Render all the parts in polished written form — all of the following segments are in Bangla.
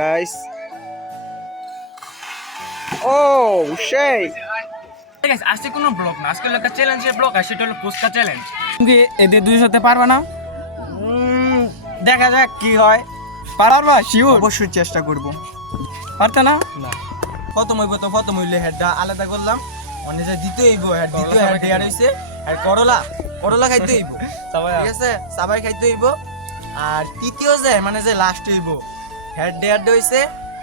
guys. Oh, shit. গাইস আজকে কোনো ব্লগ না, আজকে একটা চ্যালেঞ্জের ব্লগ আর সেটা হলো ফুচকা চ্যালেঞ্জ। তুমি এদের দুইয়ের সাথে পারবে না? দেখা যাক কি হয়। পারবা শিওর? অবশ্যই চেষ্টা করব। পারতে না? না। প্রথম হইলে হেডটা আলাদা করলাম। মানে যে দ্বিতীয় হেড দেয়ার হইছে আর করলা খাইতে হইব। ঠিক আছে? সবাই খাইতে হইব। আর তৃতীয় যে মানে যে লাস্ট হইব হেড দেয়ার হইছে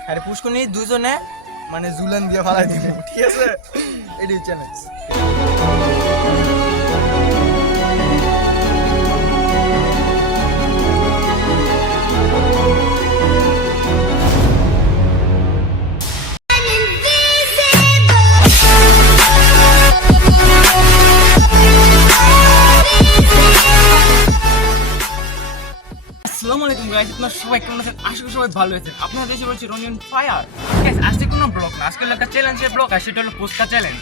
আর পুষ্কুনি দুজনে মানে জুলান দিয়ে ফালাই দিব। ঠিক আছে? এটাই চ্যালেঞ্জ। আসসালামু আলাইকুম গাইস, আপনারা সবাই কেমন আছেন? আশা করি সবাই ভালো আছেন। আপনারা দেশে বলছি রনিয়ন ফায়ার। গাইস আজকে কোনো ব্লগ না, আজকে একটা চ্যালেঞ্জের ব্লগ আর সেটা হলো fuchka challenge.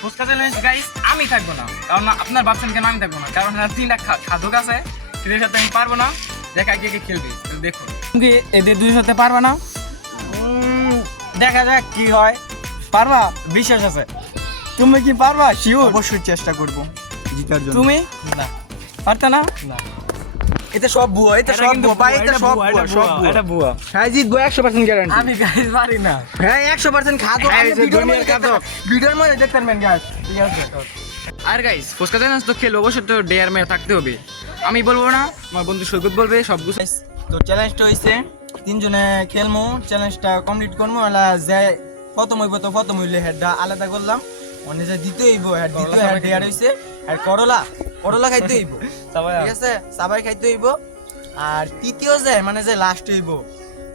Fuchka challenge guys আমি থাকবো না, কারণ আপনার ভাবছেন কেন আমি থাকবো না, কারণ তিনটা খাদক আছে, সেটার সাথে আমি পারবো না। দেখা কে খেলবে দেখুন। তুমি এদের দুইয়ের সাথে পারবে না? দেখা যাক কি হয়। পারবা? বিশ্বাস আছে। তুমি কি পারবা শিওর? অবশ্যই চেষ্টা করব জিতার জন্য। তুমি না পারতে না? না, এটা সব ভুয়া, এটা সব ভুয়া ভাই, এটা সব ভুয়া, সব ভুয়া। এটা ভুয়া। হ্যাঁ জিতবো 100% গ্যারান্টি। আমি গাইস পারি না। হ্যাঁ 100% খাদক। হ্যাঁ, আমি এই যে দুনিয়ার খাদক। ভিডিওর মধ্যে দেখতে পারবেন গাইস। ঠিক আছে? আর গাইস ফুচকা চ্যালেঞ্জ তো খেলবো, অবশ্যই তো ডেয়ার মেয়ে থাকতে হবে। আমি বলবো না, আমার বন্ধু সৈকত বলবে সব কিছু। তো চ্যালেঞ্জটা হইছে তিনজনে খেলমু, চ্যালেঞ্জটা কমপ্লিট করমু। এলা যে প্রথম হইলে হেডটা আলাদা করলাম। মানে যে দ্বিতীয় হেড দেয়ার হইছে আর করলা খাইতে হইব। ঠিক আছে? সবাই খাইতে হইব। আর তৃতীয় যে মানে যে লাস্ট হইব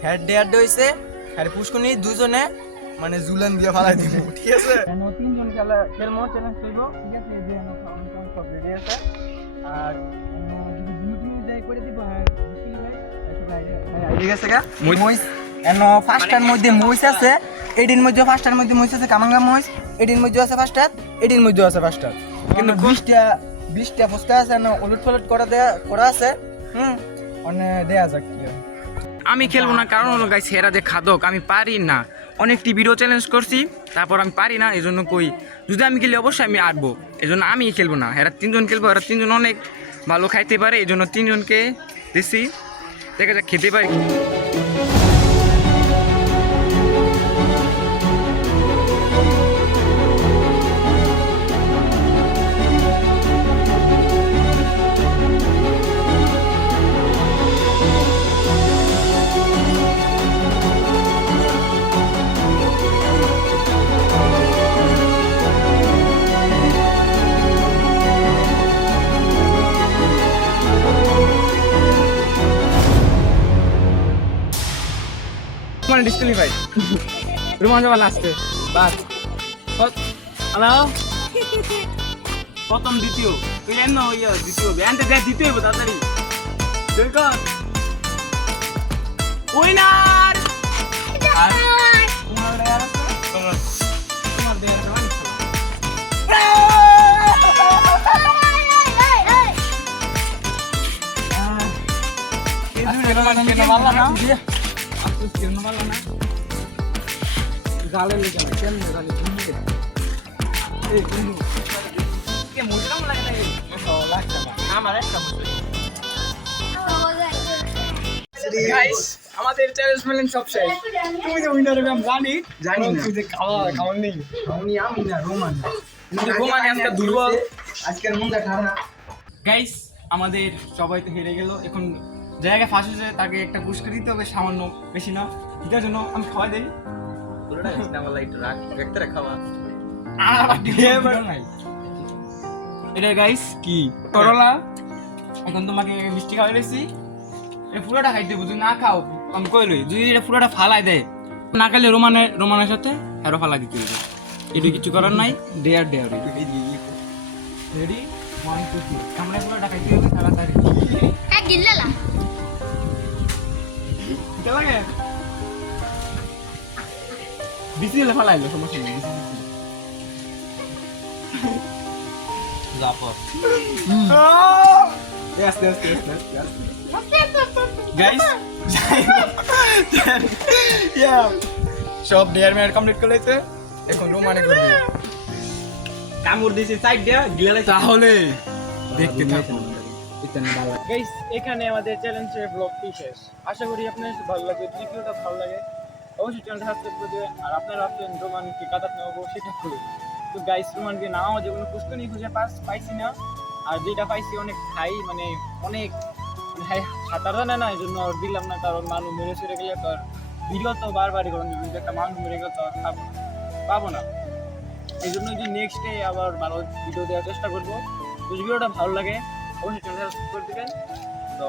হেড দেয়ার হইছে আর পুষ্কুনি দুজনে মানে জুলান দিয়ে ফালাই দিব। ঠিক আছে? তিনজন খেলমু, চ্যালেঞ্জ হইব। ঠিক আছে? এই যে সব রেডি আছে। আর যদি তুমি যাই করে দিব। হ্যাঁ ঠিক আছে গা মইস এনো ফার্স্টার মধ্যে মইস আছে, এডির মধ্যে ফার্স্টার মধ্যে মইস আছে, কামাঙ্গা মইস এডির মধ্যে আছে ফার্স্টার, এডির মধ্যে আছে ফার্স্টার। কিন্তু 20টা ফুচকা আছে না, উলটপালট করা আছে। মানে দেয়া যাক কি হয়। আমি খেলবো না, কারণ হলো গাইস হেরা যে খাদক আমি পারি না। অনেকটি ভিডিও চ্যালেঞ্জ করছি, তারপর আমি পারি না, এই জন্য কই যদি আমি খেলি অবশ্যই আমি আরবো। এই জন্য আমি খেলবো না, এরা তিনজন খেলবো। এরা তিনজন অনেক ভালো খাইতে পারে, এই জন্য তিনজনকে দিছি। দেখা যাক খেতে পারি। মানে ডিসকুয়ালিফাই রোমান যাওয়া লাস্টে বাস। হ্যালো প্রথম দ্বিতীয় তুই এন দ্বিতীয় ব্যান্ডে দেখ দ্বিতীয় হইব তাড়াতাড়ি। উইনার আর তোমার দেয়ার আছে, তোমার দেয়ার আছে মানে কেন ভালো না গালে লেগে না কেন গালে ঘুমিয়ে এই বন্ধু কে মুজরাম লাগে না। এই লাগছে না আমার একটা মুজরা। গাইস আমাদের চ্যালেঞ্জ মেলেন সব শেষ। তুমি যে উইনার হবে আমি জানি না। তুই যে খাওয়া নেই আমি না রোমান আজকে দুর্বল, আজকের মনটা খারাপ। গাইস আমাদের সবাই তো হেরে গেল। এখন জায়গায় ফাঁস হয়েছে, তাকে একটা পুরস্কার দিতে হবে, সামান্য, বেশি না। এটার জন্য আমি খাওয়াই দেই। এটা গাইস কি করলা, এখন তোমাকে মিষ্টি খাওয়াই দিয়েছি। এটা পুরোটা খাইতে হবে, যদি না খাও আমি কইলই, যদি এটা পুরোটা ফালাই দেয় না খাইলে রোমানের সাথে হেরো ফালাই দিতে হবে। এটা কিছু করার নাই। ডেয়ার রেডি 1 2 3 আমরা পুরোটা খাইতে হবে তাড়াতাড়ি। গিল্লালা লাগে বিসিলে ফালাইলো, সমস্যা নেই। জাপা Yes. গাইস সব ডেয়ার মেয়ার কমপ্লিট করে লাইছে এখন রোমানে করবে কামড় দিয়েছে সাইড দেয়া গিলা তাহলে দেখতে থাকুন গাইস এখানে আমাদের চ্যালেঞ্জের ব্লগটি শেষ আশা করি আপনাদের ভালো লাগে যদি ভিডিওটা ভালো লাগে অবশ্যই চ্যানেলটা সাবস্ক্রাইব করে দেবেন আর আপনারা ভাবছেন রোমানকে কাটাতে নেবো সেটা করুন তো গাইস রোমানকে নামাও যেগুলো পুষ্করণী খুঁজে পাইছি না আর যেটা পাইছি অনেক হাই মানে অনেক হাই সাঁতার জানে না এই জন্য আর দিলাম না কারণ মানুষ মেরে চলে গেলে তো আর ভিডিও তো বারবারই করেন যদি একটা মানুষ মেরে গেলে তো আর পাবো না এই জন্য যে নেক্সট ডে আবার ভালো ভিডিও দেওয়ার চেষ্টা করবো যদি ভিডিওটা ভালো লাগে অবশ্যই চ্যানেলটা সাবস্ক্রাইব করে দেবেন তো